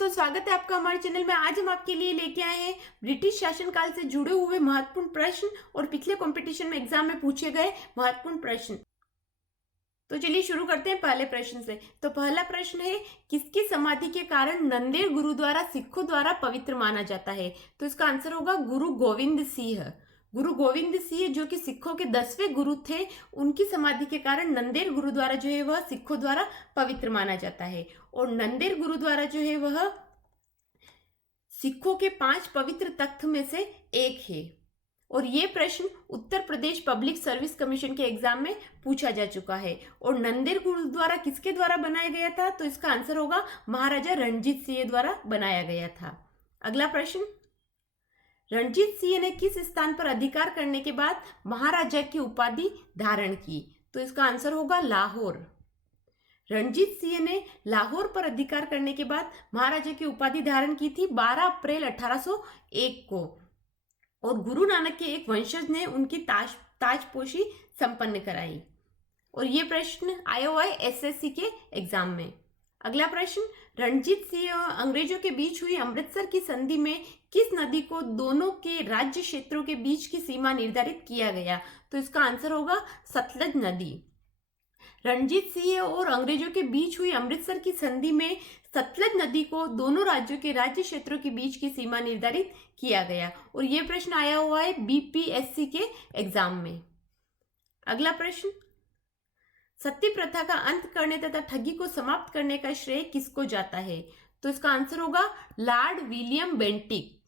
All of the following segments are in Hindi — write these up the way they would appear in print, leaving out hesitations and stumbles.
दोस्तों, स्वागत है आपका हमारे चैनल में। आज हम आपके लिए लेके आए हैं ब्रिटिश शासनकाल से जुड़े हुए महत्वपूर्ण प्रश्न और पिछले कंपटीशन में एग्जाम में पूछे गए महत्वपूर्ण प्रश्न। तो चलिए शुरू करते हैं पहले प्रश्न से। तो पहला प्रश्न है, किसकी समाधि के कारण नंदेड़ गुरुद्वारा सिखों द्वारा पवित्र माना जाता है? तो इसका आंसर होगा गुरु गोविंद सिंह। गुरु गोविंद सिंह जो कि सिखों के 10वें गुरु थे, उनकी समाधि के कारण नंदेड़ गुरुद्वारा जो है वह सिखों द्वारा पवित्र माना जाता है। और नंदेड़ गुरुद्वारा जो है वह सिखों के 5 पवित्र तख्त में से एक है। और ये प्रश्न Uttar Pradesh public service commission के एग्जाम में पूछा जा चुका है। और नंदेड़ गुरुद्वारा किसके द्वारा बनाया गया था? तो इसका आंसर होगा महाराजा रणजीत सिंह द्वारा बनाया गया था। अगला प्रश्न, रणजीत सिंह ने किस स्थान पर अधिकार करने के बाद महाराजा की उपाधि धारण की? तो इसका आंसर होगा लाहौर। रणजीत सिंह ने लाहौर पर अधिकार करने के बाद महाराजा की उपाधि धारण की थी 12 अप्रैल 1801 को। और गुरु नानक के एक वंशज ने उनकी ताजपोशी संपन्न कराई। और ये प्रश्न आया हुआ है एसएससी के एग्जाम में। अगला प्रश्न, रणजीत सिंह और अंग्रेजों के बीच हुई अमृतसर की संधि में किस नदी को दोनों के राज्य क्षेत्रों के बीच की सीमा निर्धारित किया गया? तो इसका आंसर होगा सतलज नदी। रणजीत सिंह और अंग्रेजों के बीच हुई अमृतसर की संधि में सतलज नदी को दोनों राज्यों के राज्य क्षेत्रों के बीच की सीमा निर्धारित किया गया। और यह प्रश्न आया हुआ है बीपीएससी के एग्जाम में। अगला प्रश्न, सती प्रथा का अंत करने तथा ठगी को समाप्त करने का श्रेय किसको जाता है? तो इसका आंसर होगा लॉर्ड विलियम बेंटिक।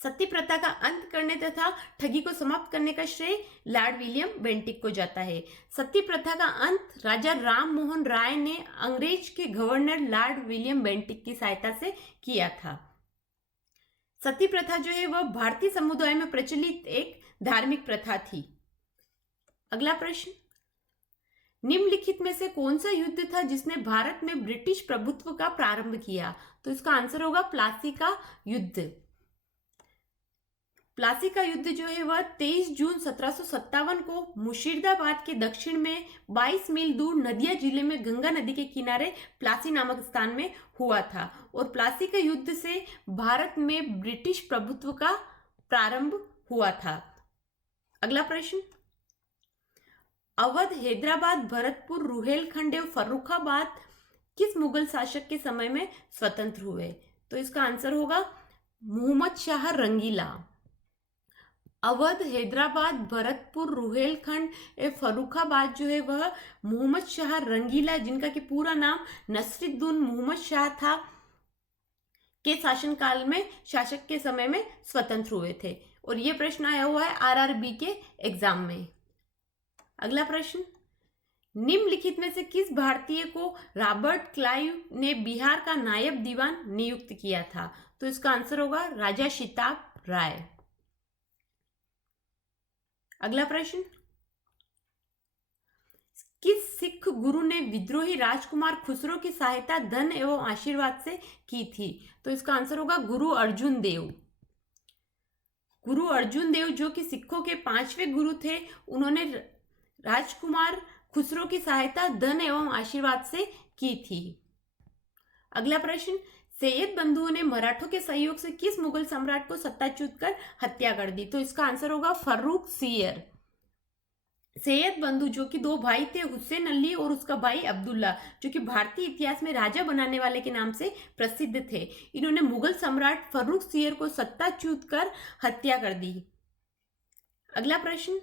सती प्रथा का अंत करने तथा ठगी को समाप्त करने का श्रेय लॉर्ड विलियम बेंटिक को जाता है। सती प्रथा का अंत राजा राम मोहन राय ने अंग्रेज के गवर्नर लॉर्ड विलियम बेंटिक की सहायता से किया था। सती प्रथा जो है वह भारतीय समुदाय में प्रचलित एक धार्मिक प्रथा थी। अगला प्रश्न, निम्नलिखित में से कौन सा युद्ध था जिसने भारत में ब्रिटिश प्रभुत्व का प्रारंभ किया? तो इसका आंसर होगा प्लासी का युद्ध। प्लासी का युद्ध जो है वह 23 जून 1757 को मुर्शिदाबाद के दक्षिण में 22 मील दूर नदिया जिले में गंगा नदी के किनारे प्लासी नामक स्थान में हुआ था। और प्लासी के युद्ध से भारत में ब्रिटिश प्रभुत्व का प्रारंभ हुआ था। अगला प्रश्न, अवध, हैदराबाद, भरतपुर, रुहेलखंड एवं फर्रुखाबाद किस मुगल शासक के समय में स्वतंत्र हुए? तो इसका आंसर होगा मोहम्मद शाह रंगीला। अवध, हैदराबाद, भरतपुर, रुहेलखंड एवं फर्रुखाबाद जो है वह मोहम्मद शाह रंगीला, जिनका कि पूरा नाम नसीरुद्दीन मोहम्मद शाह था, के शासनकाल में शासक के समय में स्वतंत्र हुए थे। और यह प्रश्न आया हुआ है आरआरबी के एग्जाम में। अगला प्रश्न, निम्नलिखित में से किस भारतीय को रॉबर्ट क्लाइव ने बिहार का नायब दीवान नियुक्त किया था? तो इसका आंसर होगा राजा सिताब राय। अगला प्रश्न, किस सिख गुरु ने विद्रोही राजकुमार खुसरो की सहायता धन एवं आशीर्वाद से की थी? तो इसका आंसर होगा गुरु अर्जुन देव। गुरु अर्जुन देव जो कि सिखों के 5वें गुरु थे, उन्होंने राजकुमार खुसरो की सहायता धन एवं आशीर्वाद से की थी। अगला प्रश्न, सैयद बंधुओं ने मराठों के सहयोग से किस मुगल सम्राट को सत्ताच्युत कर हत्या कर दी? तो इसका आंसर होगा फर्रुख सियर। सैयद बंधु जो कि 2 भाई थे, हुसैन अली और उसका भाई अब्दुल्ला, जो कि भारतीय इतिहास में राजा बनाने वाले के नाम से प्रसिद्ध थे, इन्होंने मुगल सम्राट फर्रुख सियर को सत्ताच्युत कर हत्या कर दी। अगला प्रश्न,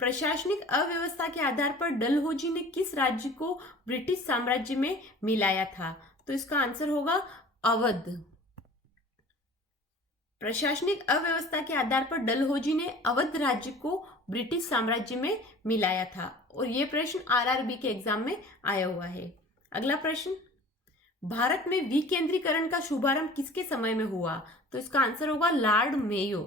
प्रशासनिक अव्यवस्था के आधार पर डलहौजी ने किस राज्य को ब्रिटिश साम्राज्य में मिलाया था? तो इसका आंसर होगा अवध। प्रशासनिक अव्यवस्था के आधार पर डलहौजी ने अवध राज्य को ब्रिटिश साम्राज्य में मिलाया था। और यह प्रश्न आरआरबी के एग्जाम में आया हुआ है। अगला प्रश्न, भारत में विकेंद्रीकरण का शुभारंभ किसके समय में हुआ? तो इसका आंसर होगा लॉर्ड मेयो।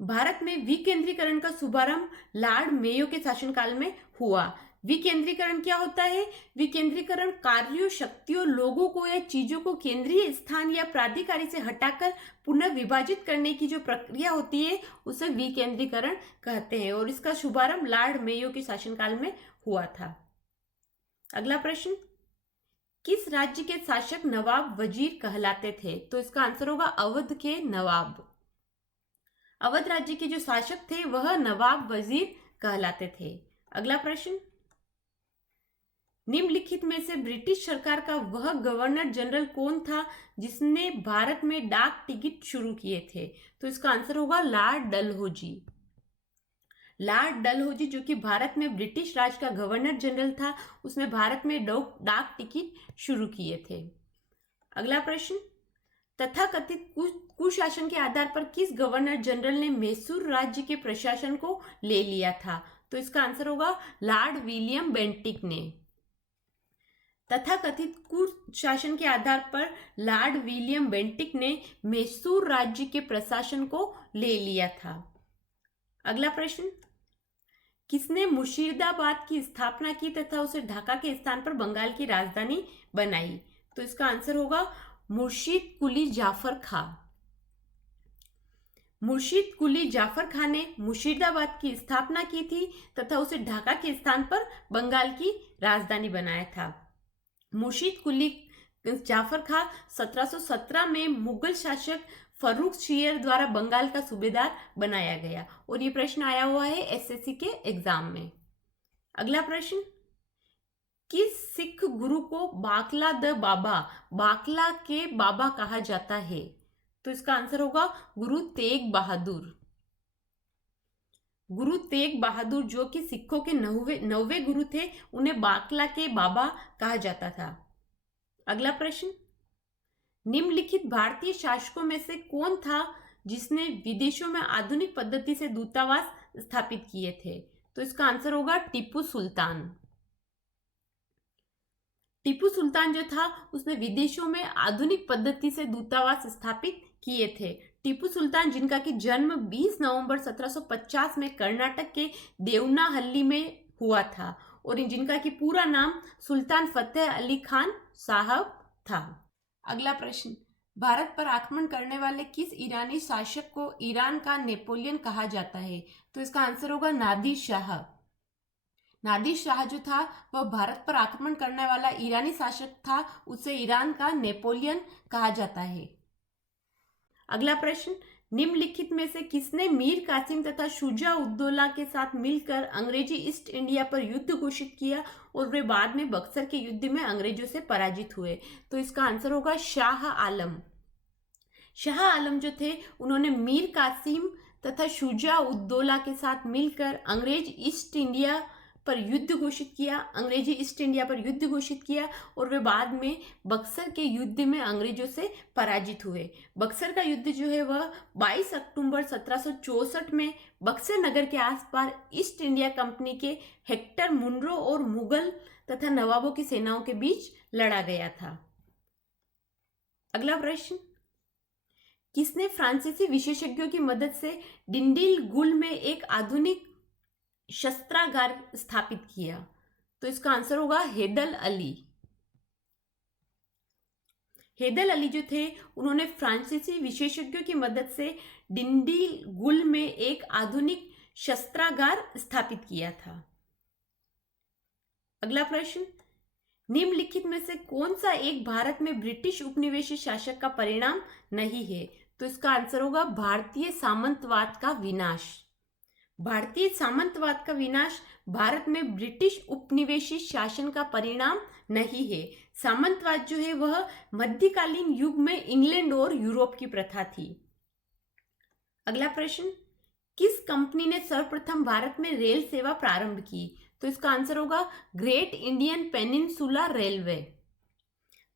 भारत में विकेंद्रीकरण का शुभारंभ लॉर्ड मेयो के शासनकाल में हुआ। विकेंद्रीकरण क्या होता है? विकेंद्रीकरण कार्यों, शक्तियों, लोगों को या चीजों को केंद्रीय स्थान या प्राधिकारी से हटाकर पुनः विभाजित करने की जो प्रक्रिया होती है उसे विकेंद्रीकरण कहते हैं। और इसका शुभारंभ लॉर्ड मेयो के शासनकाल में हुआ था। अगला प्रश्न, किस राज्य के शासक नवाब वजीर कहलाते थे? तो इसका आंसर होगा अवध के नवाब। अवध राज्य के जो शासक थे वह नवाब वजीर कहलाते थे। अगला प्रश्न, निम्नलिखित में से ब्रिटिश सरकार का वह गवर्नर जनरल कौन था जिसने भारत में डाक टिकट शुरू किए थे? तो इसका आंसर होगा लॉर्ड डलहौजी। लॉर्ड डलहौजी जो कि भारत में ब्रिटिश राज का गवर्नर जनरल था, उसने भारत में डाक टिकट शुरू किए थे। अगला प्रश्न, तथाकथित कुशासन के आधार पर किस गवर्नर जनरल ने मैसूर राज्य के प्रशासन को ले लिया था? तो इसका आंसर होगा लॉर्ड विलियम बेंटिक ने। तथाकथित कुशासन के आधार पर लॉर्ड विलियम बेंटिक ने मैसूर राज्य के प्रशासन को ले लिया था। अगला प्रश्न, किसने मुर्शिदाबाद की स्थापना की तथा उसे ढाका के स्थान पर बंगाल की राजधानी बनाई? तो इसका आंसर होगा मुर्शिद कुली जाफर खां। मुर्शिद कुली जाफर खां ने मुर्शिदाबाद की स्थापना की थी तथा उसे ढाका के स्थान पर बंगाल की राजधानी बनाया था। मुर्शिद कुली जाफर खां 1717 में मुगल शासक फर्रुखशियर द्वारा बंगाल का सूबेदार बनाया गया और ये प्रश्न आया हुआ है एसएससी के एग्जाम में। अगला प्रश्न, किस सिख गुरु को बाकला द बाबा, बाकला के बाबा कहा जाता है? तो इसका आंसर होगा गुरु तेग बहादुर। गुरु तेग बहादुर जो कि सिखों के नौवे गुरु थे, उन्हें बाकला के बाबा कहा जाता था। अगला प्रश्न, निम्नलिखित भारतीय शासकों में से कौन था जिसने विदेशों में आधुनिक पद्धति से दूतावास स्थापित किए थे? तो इसका आंसर होगा टीपू सुल्तान। टीपू सुल्तान जो था उसने विदेशों में आधुनिक पद्धति से दूतावास स्थापित किए थे। टीपू सुल्तान जिनका कि जन्म 20 नवंबर 1750 में कर्नाटक के देवनाहल्ली में हुआ था और जिनका कि पूरा नाम सुल्तान फतेह अली खान साहब था। अगला प्रश्न, भारत पर आक्रमण करने वाले किस ईरानी शासक को ईरान का नेपोलियन कहा जाता है? तो इसका आंसर होगा नादिर शाह। नादिर शाह जो था वह भारत पर आक्रमण करने वाला ईरानी शासक था, उसे ईरान का नेपोलियन कहा जाता है। अगला प्रश्न, निम्नलिखित में से किसने मीर कासिम तथा शुजा उद्दौला के साथ मिलकर अंग्रेजी ईस्ट इंडिया पर युद्ध घोषित किया और वे बाद में बक्सर के युद्ध में अंग्रेजों से पराजित हुए? तो इसका आंसर होगा शाह आलम। शाह आलम जो थे उन्होंने मीर कासिम तथा शुजा उद्दौला के साथ मिलकर अंग्रेजी ईस्ट इंडिया पर युद्ध घोषित किया और वे बाद में बक्सर के युद्ध में अंग्रेजों से पराजित हुए। बक्सर का युद्ध जो है वह 22 अक्टूबर 1764 में बक्सर नगर के आसपास ईस्ट इंडिया कंपनी के हेक्टर मुनरो और मुगल तथा नवाबों की सेनाओं के बीच लड़ा गया था। अगला प्रश्न, किसने फ्रांसीसी विशेषज्ञों की मदद से डिंडिल गुल में एक आधुनिक शस्त्रागार स्थापित किया? तो इसका आंसर होगा हैदर अली। हैदर अली जो थे उन्होंने फ्रांसीसी विशेषज्ञों की मदद से डिंडिल गुल में एक आधुनिक शस्त्रागार स्थापित किया था। अगला प्रश्न, निम्नलिखित में से कौन सा एक भारत में ब्रिटिश उपनिवेशी शासक का परिणाम नहीं है? तो इसका आंसर होगा भारतीय सामंतवाद का विनाश। भारतीय सामंतवाद का विनाश भारत में ब्रिटिश उपनिवेशी शासन का परिणाम नहीं है। सामंतवाद जो है वह मध्यकालीन युग में इंग्लैंड और यूरोप की प्रथा थी। अगला प्रश्न, किस कंपनी ने सर्वप्रथम भारत में रेल सेवा प्रारंभ की? तो इसका आंसर होगा great Indian peninsula railway.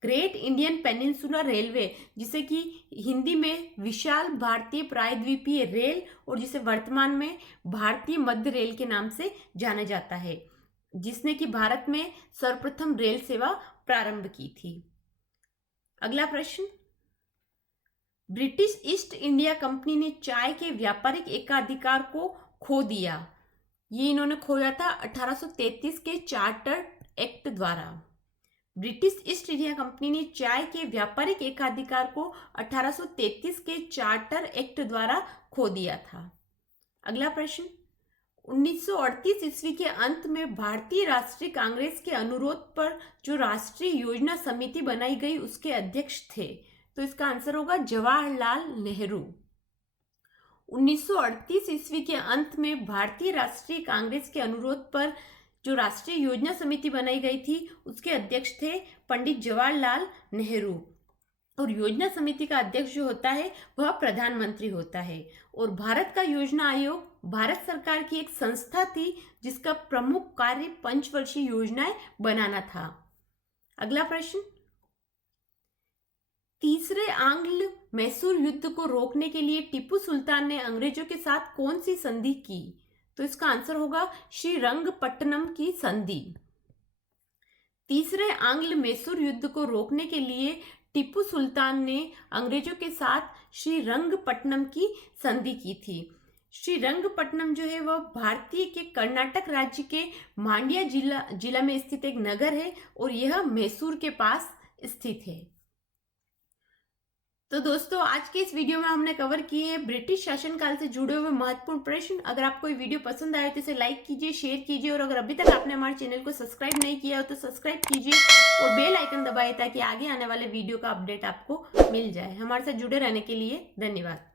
Great Indian peninsula railway जिसे कि हिंदी में विशाल भारतीय प्रायद्वीपीय रेल और जिसे वर्तमान में भारतीय मध्य रेल के नाम से जाना जाता है, जिसने कि भारत में सर्वप्रथम रेल सेवा प्रारंभ की थी। अगला प्रश्न, ब्रिटिश ईस्ट इंडिया कंपनी ने चाय के व्यापारिक एकाधिकार को खो दिया। ये इन्होंने खोया था 1833 के चार्टर एक्ट द्वारा। ब्रिटिश ईस्ट इंडिया कंपनी ने चाय के व्यापारिक एकाधिकार को 1833 के चार्टर एक्ट द्वारा खो दिया था। अगला प्रश्न, 1938 ईस्वी के अंत में भारतीय राष्ट्रीय कांग्रेस के अनुरोध पर जो राष्ट्रीय योजना समिति बनाई गई उसके अध्यक्ष थे, तो इसका आंसर होगा जवाहरलाल नेहरू। 1938 ईस्वी के अंत में भारतीय राष्ट्रीय कांग्रेस के अनुरोध पर जो राष्ट्रीय योजना समिति बनाई गई थी उसके अध्यक्ष थे पंडित जवाहरलाल नेहरू। और योजना समिति का अध्यक्ष जो होता है वह प्रधानमंत्री होता है। और भारत का योजना आयोग भारत सरकार की एक संस्था थी जिसका प्रमुख कार्य पंचवर्षीय योजनाएं बनाना था। अगला प्रश्न, तीसरे आंग्ल मैसूर युद्ध को रोकने के लिए टीपू सुल्तान ने अंग्रेजों के साथ कौन सी संधि की? तो इसका आंसर होगा श्रीरंगपट्टनम की संधि। तीसरे आंग्ल मैसूर युद्ध को रोकने के लिए टीपू सुल्तान ने अंग्रेजों के साथ श्रीरंगपट्टनम की संधि की थी। श्रीरंगपट्टनम जो है वह भारतीय के कर्नाटक राज्य के मांड्या जिला में स्थित एक नगर है और यह मैसूर के पास स्थित है। तो दोस्तों आज के इस वीडियो में हमने कवर किए हैं ब्रिटिश शासनकाल से जुड़े हुए महत्वपूर्ण प्रश्न। अगर आपको ये वीडियो पसंद आए तो इसे लाइक कीजिए, शेयर कीजिए और अगर अभी तक आपने हमारे चैनल को सब्सक्राइब नहीं किया हो तो सब्सक्राइब कीजिए और बेल आइकन दबाइए ताकि आगे आने वाले वीडियो का अपडेट आपको मिल जाए। हमारे साथ जुड़े रहने के लिए धन्यवाद।